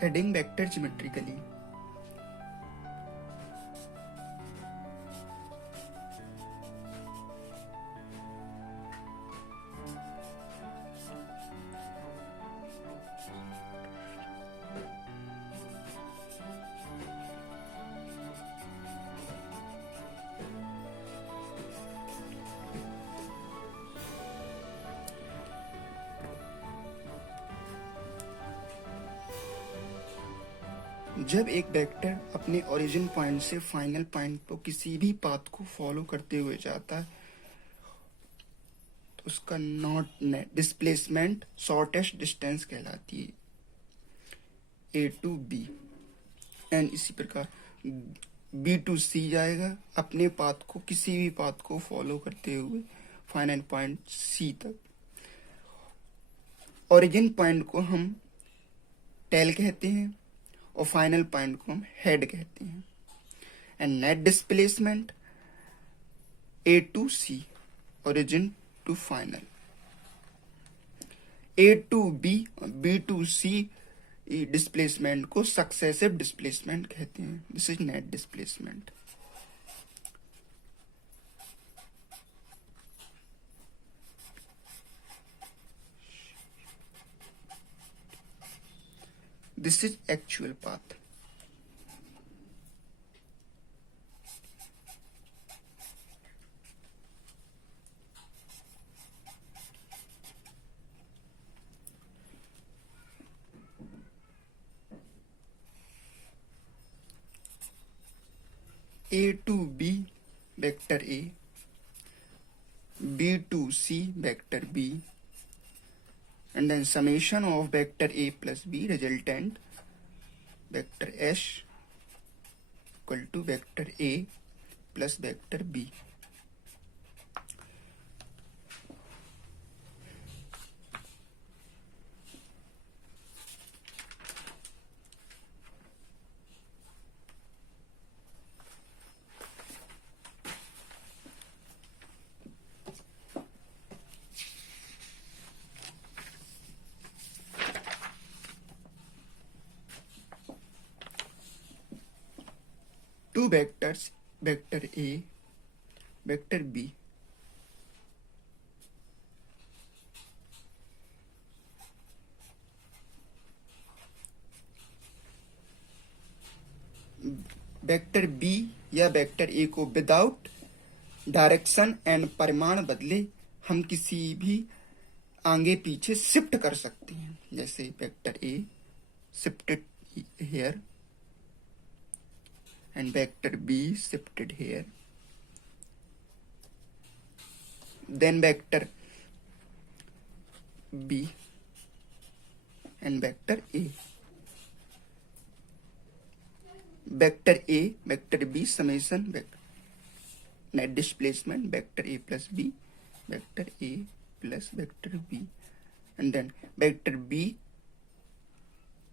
heading vector geometrically. जब एक vector अपने ओरिजिन पॉइंट से फाइनल पॉइंट पर किसी भी पाथ को फॉलो करते हुए जाता है तो उसका not net displacement shortest distance कहलाती है, ए टू बी। एंड इसी प्रकार बी टू सी जाएगा अपने पाथ को, किसी भी पाथ को फॉलो करते हुए फाइनल पॉइंट सी तक। ओरिजिन पॉइंट को हम टेल कहते हैं और फाइनल पॉइंट को हम हेड कहते हैं। And net displacement A to C, origin to final, A to B, B to C displacement को सक्सेसिव डिस्प्लेसमेंट कहते हैं। This is net displacement. This is actual path. A to B vector A, B to C vector B, and then summation of vector A plus B resultant vector S equal to vector A plus vector B. Two vectors, vector A, vector B. Vector B या vector A को without direction and परिमाण बदले हम किसी भी आगे पीछे shift कर सकते हैं। जैसे vector A shifted here and vector B shifted here, then vector B and vector A. Vector A, vector B summation net displacement vector A plus B, vector A plus vector B, and then vector B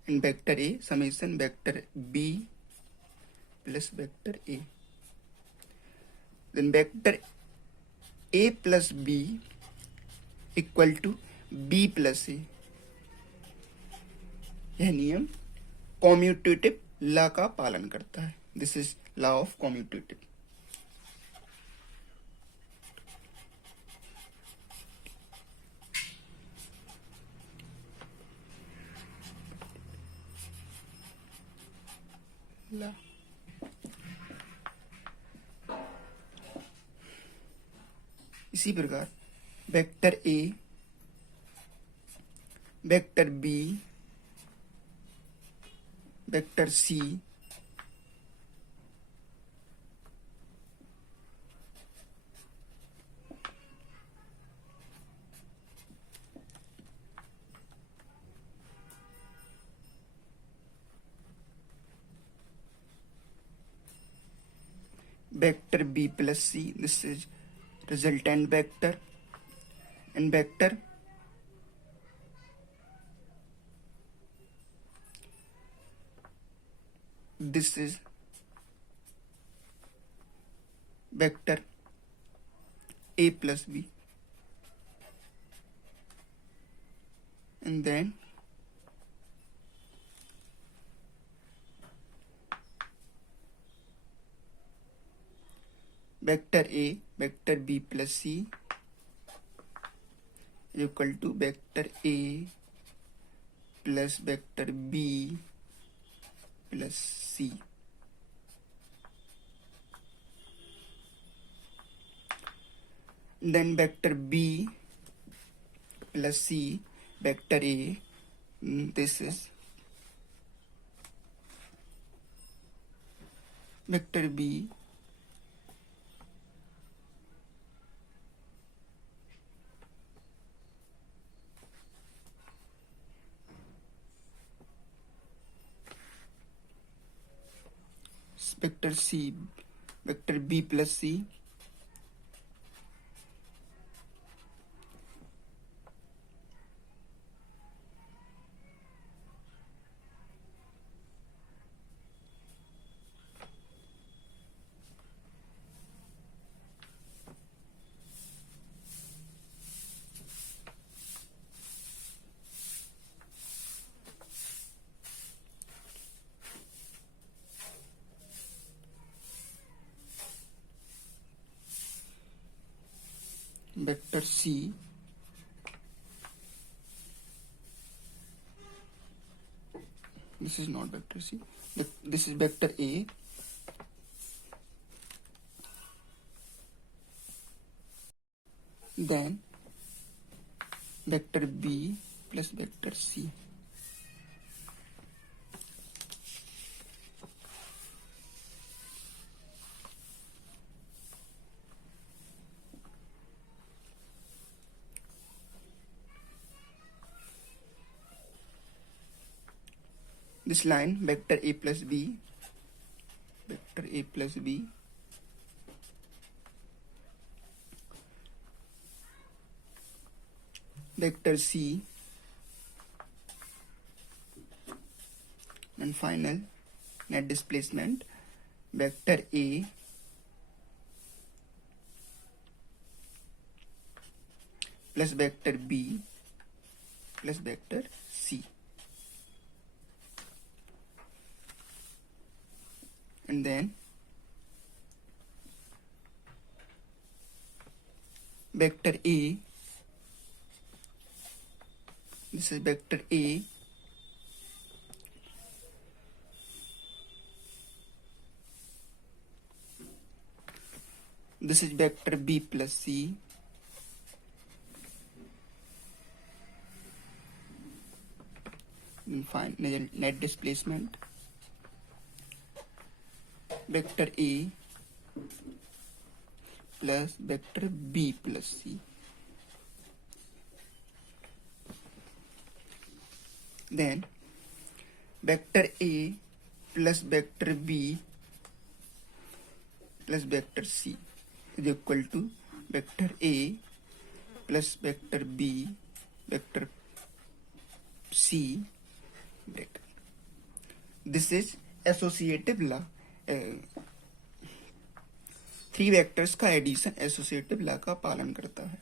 and vector A summation vector B plus vector A. Then vector A plus B equal to B plus A. यह नियम commutative law का पालन करता है। This is law of commutative. Law इसी प्रकार vector A, vector B, vector C, vector B plus C, this is resultant vector, and vector this is vector A plus B, and then vector A vector B plus C equal to vector A plus vector B plus C. Then vector b plus c, vector a, this is vector b vector c, vector b plus c, vector c, this is not vector c, this is vector a, then vector b plus vector c. This line vector a plus b, vector a plus b, vector c, and final net displacement vector a plus vector b plus vector c. And then vector a, this is vector a this is vector b plus c, and final net displacement vector a plus vector b plus c. Then vector a plus vector b plus vector c is equal to vector a plus vector b vector c bracket. This is associative law. Three vectors का addition associative law का पालन करता है।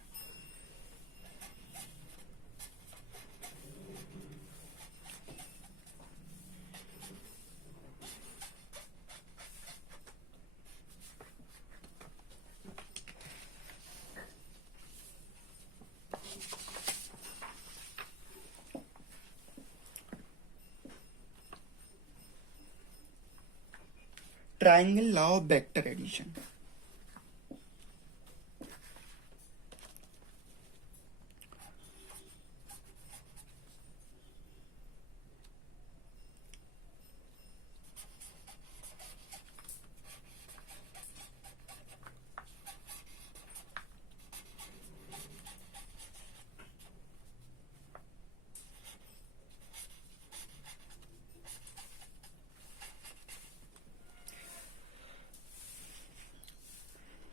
Triangle law of vector addition.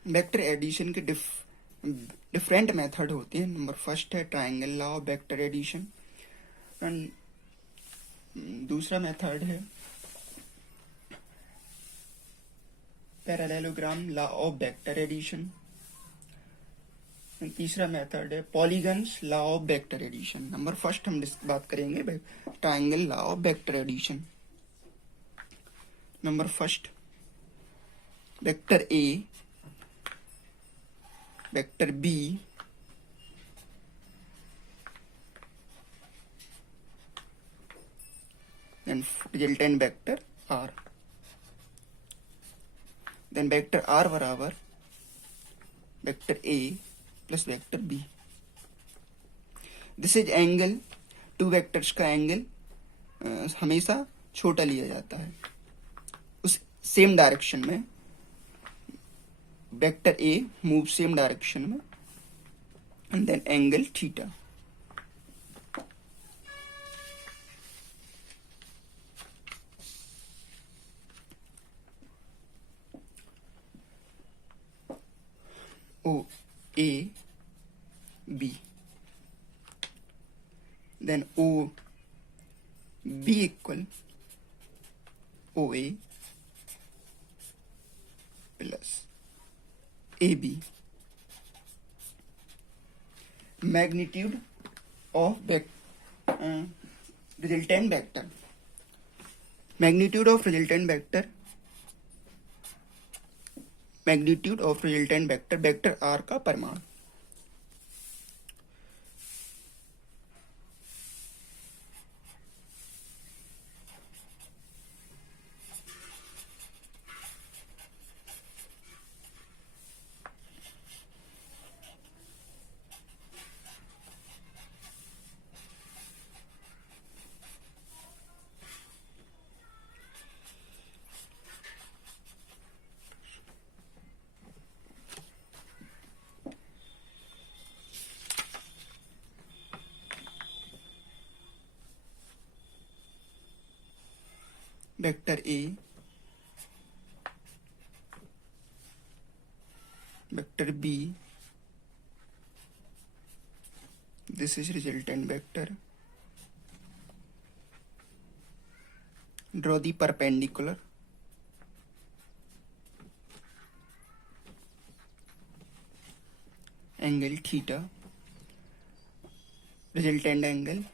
Vector addition के different method होते हैं। Number first है triangle law of vector addition, दूसरा मेथड है parallelogram law of vector addition, तीसरा मेथड है polygons law of vector addition. Number first हम बात करेंगे triangle law of vector addition. Number first vector A vector B and resultant vector R. Then vector R बराबर vector A plus vector B. This is angle, two vectors का angle हमेशा छोटा लिया जाता है उस सेम डायरेक्शन में. Vector A move same direction में and then angle theta. O A B, then O B equal OA plus AB. Magnitude of resultant vector. Magnitude of resultant vector. Magnitude of resultant vector. Vector R का परिमाण. Vector A, vector B, this is resultant vector. Draw the perpendicular. Angle theta, resultant angle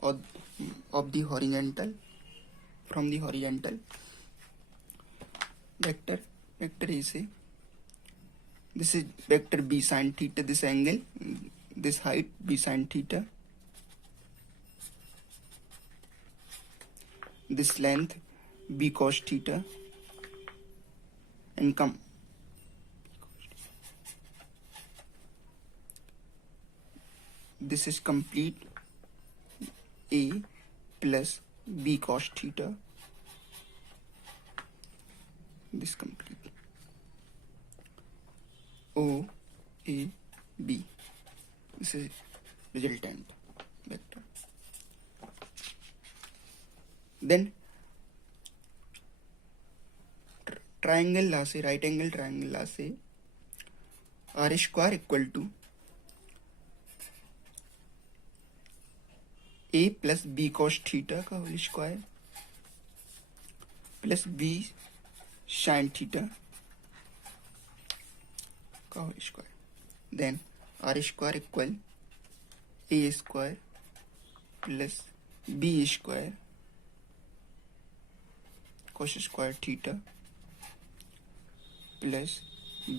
of the horizontal, from the horizontal. Vector A से, this is vector B sin theta, this angle, this height B sin theta, this length B cos theta, and come this is complete A plus B cos theta, this complete O A B, this is resultant vector. Then triangle ला से, right angle triangle ला से R square equal to A plus B cos theta का whole square plus B sin theta का whole square. Then R square equal A square plus B square cos square theta plus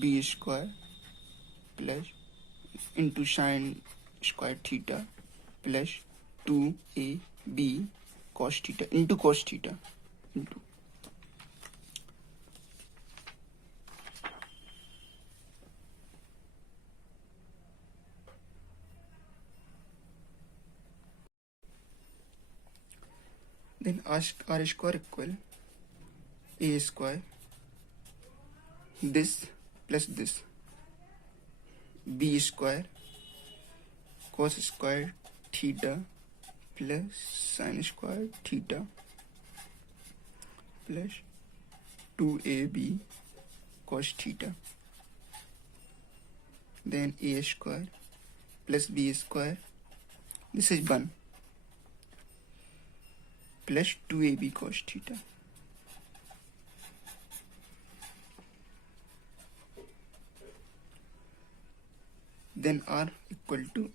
B square plus into sin square theta plus 2AB cos theta into cos theta into. Then R square equal A square, this plus this, B square cos square theta plus sin square theta plus 2AB cos theta. Then A square plus B square, this is 1 plus 2AB cos theta. Then R equal to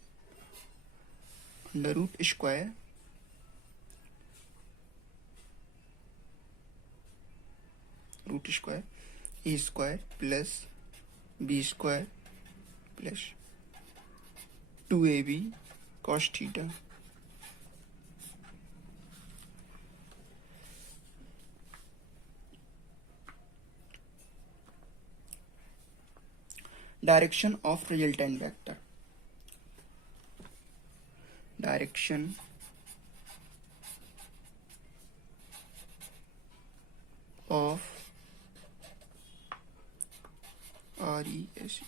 under root square A square plus B square plus 2ab cos theta. Direction of resultant vector. Direction of RES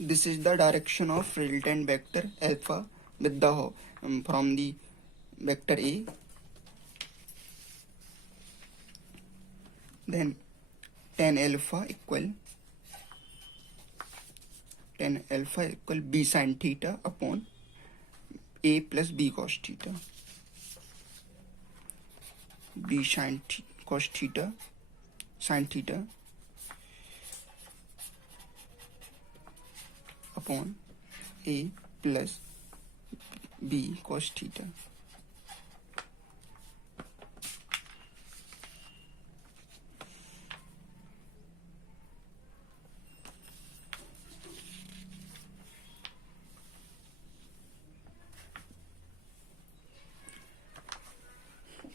this is the direction of resultant vector alpha with the from the vector A. Then tan alpha equal b sin theta upon A plus b cos theta. B sin cos theta sin theta upon A plus b cos theta.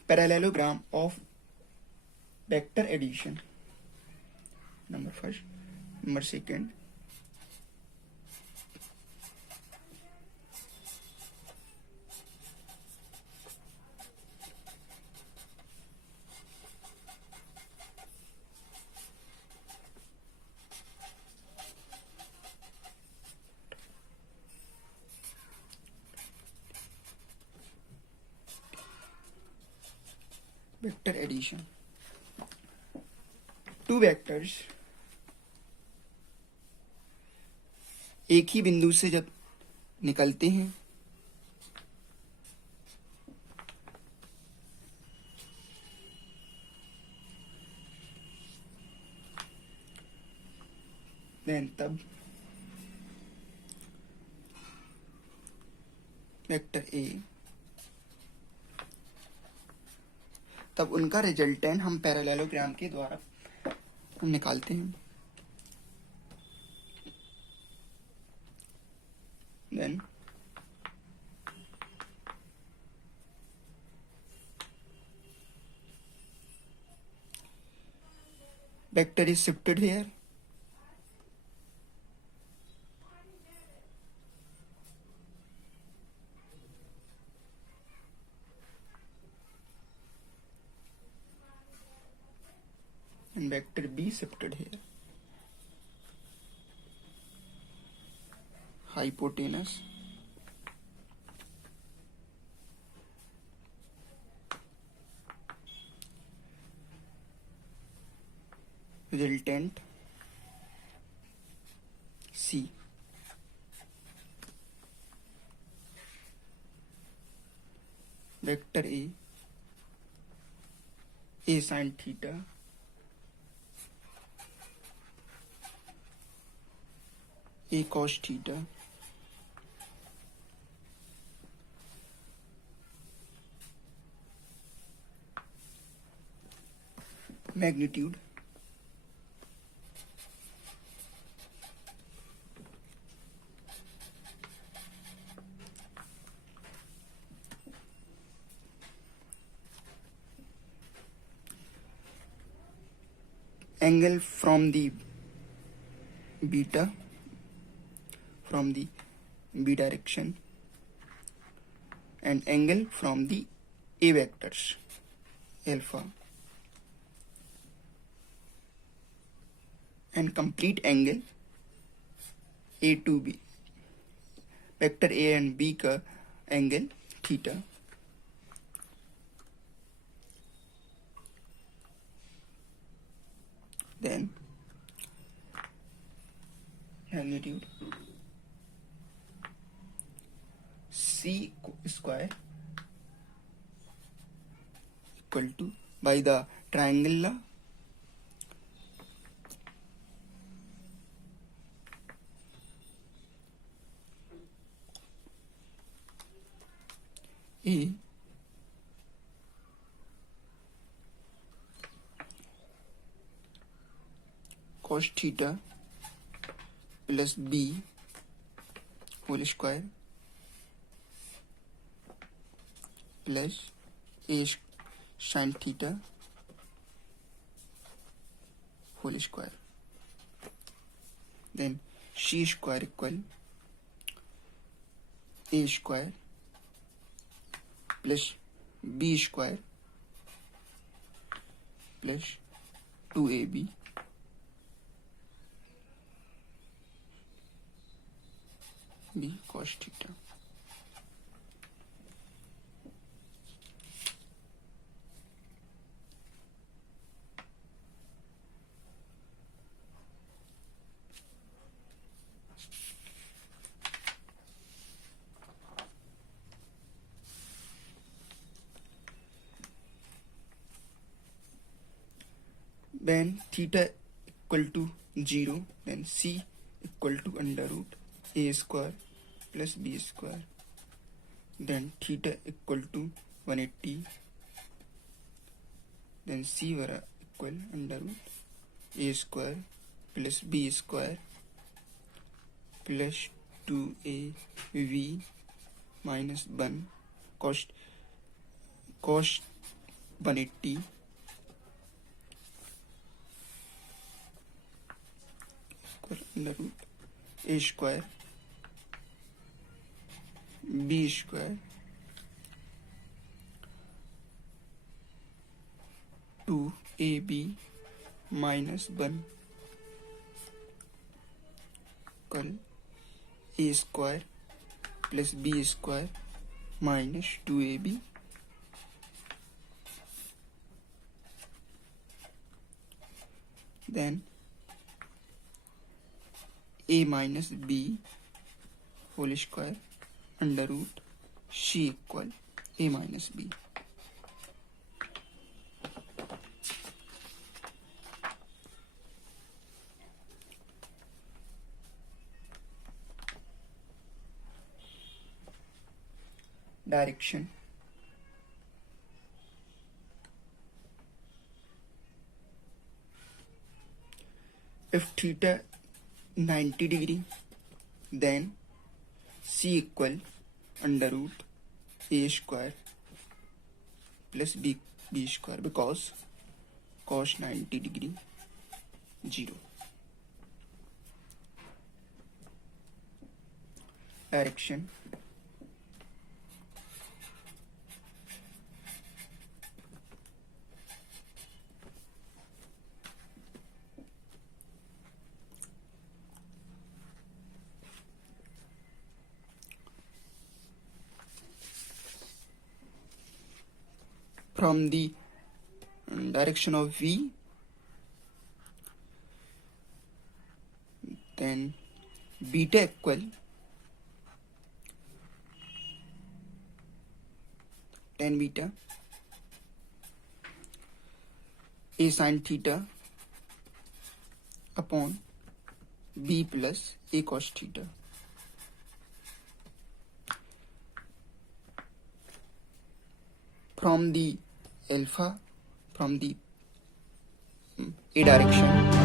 Parallelogram of vector addition. Number first, number second. Vector addition. Two vectors एक ही बिंदु से जब निकलते हैं तब vector A तब उनका resultant हम पैरेललोग्राम के द्वारा हम निकालते हैं. Then vector is shifted here. And vector B shifted here. Hypotenuse resultant C. Vector A sin theta A cos theta magnitude angle from the beta from the B direction and angle from the A vectors alpha and complete angle A to B vector A and B का angle theta. Then magnitude C square equal to by the triangle law A cos theta plus B whole square plus A sin theta whole square. Then C square equal A square plus B square plus 2AB B cos theta. When theta equal to 0, then C equal to under root A square plus B square. Then theta equal to 180, then C वरा equal under root A square plus B square plus 2AB minus 1 cos 180 under root A square B square 2AB minus 1 equal A square plus B square minus 2AB. Then A minus B whole square under root C equal A minus B. Direction. If theta 90 degree, then C equal under root A square plus B square, because cos 90 degree 0. Direction. From the direction of V, then beta equal tan beta A sin theta upon B plus A cos theta. From the alpha, from the A direction,